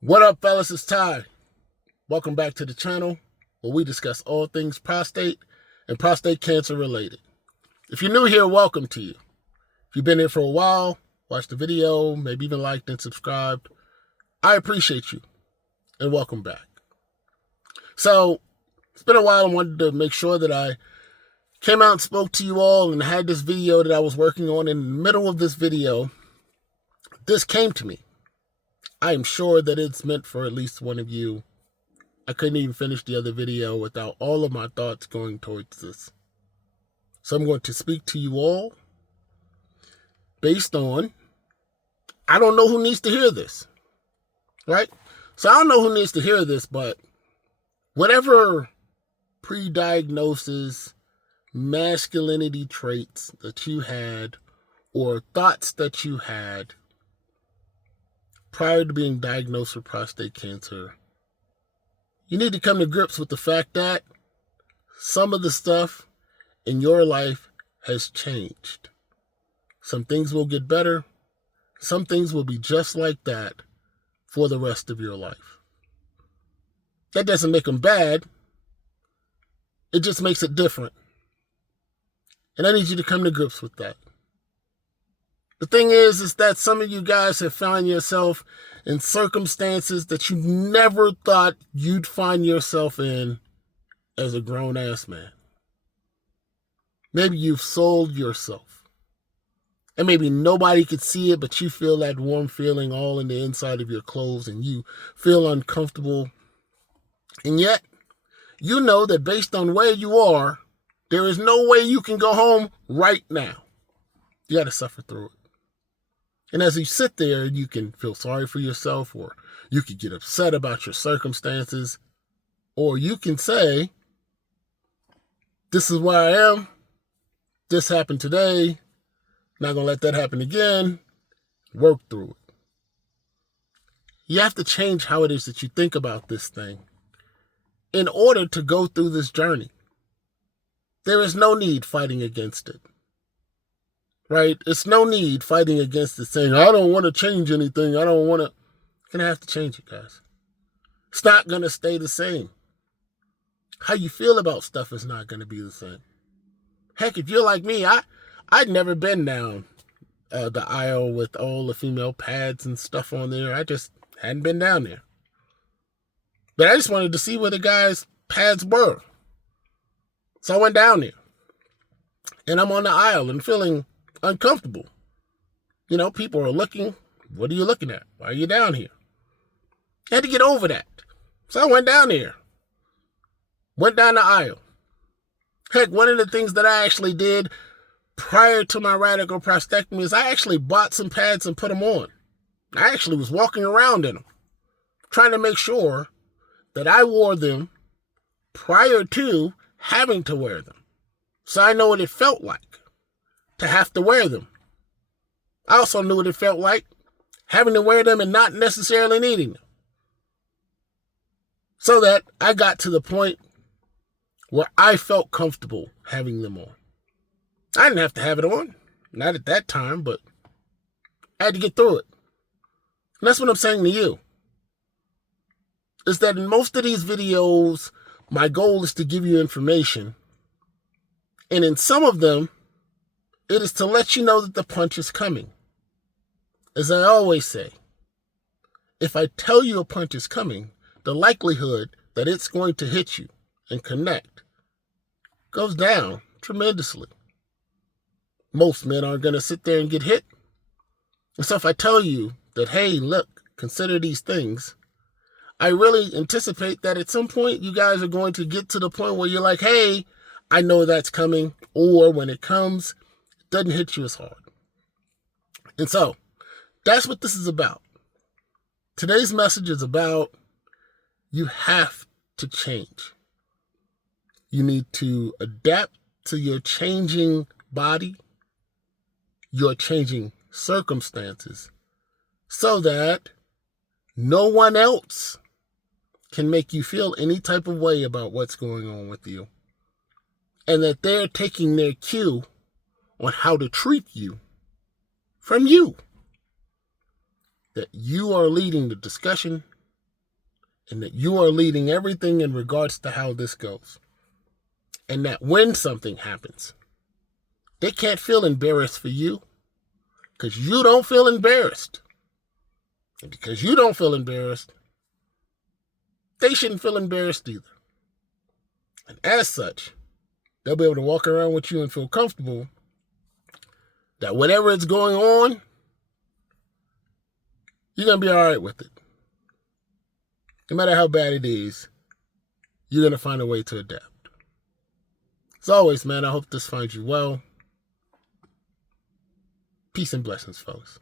What up, fellas? It's Ty. Welcome back to the channel where we discuss all things prostate and prostate cancer related. If you're new here, welcome to you. If you've been here for a while, watched the video, maybe even liked and subscribed, I appreciate you and welcome back. So, it's been a while. I wanted to make sure that I came out and spoke to you all and had this video that I was working on. In the middle of this video, this came to me. I am sure that it's meant for at least one of you. I couldn't even finish the other video without all of my thoughts going towards this. So I'm going to speak to you all based on, I don't know who needs to hear this, right? So I don't know who needs to hear this, but whatever pre-diagnosis, masculinity traits that you had or thoughts that you had prior to being diagnosed with prostate cancer, you need to come to grips with the fact that some of the stuff in your life has changed. Some things will get better. Some things will be just like that for the rest of your life. That doesn't make them bad. It just makes it different. And I need you to come to grips with that. The thing is that some of you guys have found yourself in circumstances that you never thought you'd find yourself in as a grown-ass man. Maybe you've sold yourself. And maybe nobody could see it, but you feel that warm feeling all in the inside of your clothes and you feel uncomfortable. And yet, you know that based on where you are, there is no way you can go home right now. You got to suffer through it. And as you sit there, you can feel sorry for yourself, or you could get upset about your circumstances, or you can say, this is where I am. This happened today. Not going to let that happen again. Work through it. You have to change how it is that you think about this thing in order to go through this journey. There is no need fighting against it. Right? It's no need fighting against it, saying, I don't want to change anything. I don't want to. You're going to have to change it, guys. It's not going to stay the same. How you feel about stuff is not going to be the same. Heck, if you're like me, I'd never been down the aisle with all the female pads and stuff on there. I just hadn't been down there. But I just wanted to see where the guys' pads were. So I went down there. And I'm on the aisle and feeling uncomfortable. You know, people are looking. What are you looking at? Why are you down here? I had to get over that. So I went down there. Went down the aisle. Heck, one of the things that I actually did prior to my radical prostatectomy is I actually bought some pads and put them on. I actually was walking around in them, trying to make sure that I wore them prior to having to wear them. So I know what it felt like to have to wear them. I also knew what it felt like having to wear them and not necessarily needing them. So that I got to the point where I felt comfortable having them on. I didn't have to have it on. Not at that time, but I had to get through it. And that's what I'm saying to you. Is that in most of these videos, my goal is to give you information. And in some of them, it is to let you know that the punch is coming. As I always say, if I tell you a punch is coming, the likelihood that it's going to hit you and connect goes down tremendously. Most men aren't going to sit there and get hit. And so if I tell you that, hey, look, consider these things, I really anticipate that at some point you guys are going to get to the point where you're like, hey, I know that's coming. Or when it comes, it doesn't hit you as hard. And so that's what this is about. Today's message is about you have to change. You need to adapt to your changing body, your changing circumstances, so that no one else can make you feel any type of way about what's going on with you. And that they're taking their cue on how to treat you from you. That you are leading the discussion and that you are leading everything in regards to how this goes. And that when something happens, they can't feel embarrassed for you because you don't feel embarrassed. And because you don't feel embarrassed, they shouldn't feel embarrassed either. And as such, they'll be able to walk around with you and feel comfortable that whatever is going on, you're going to be all right with it. No matter how bad it is, you're going to find a way to adapt. As always, man, I hope this finds you well. Peace and blessings, folks.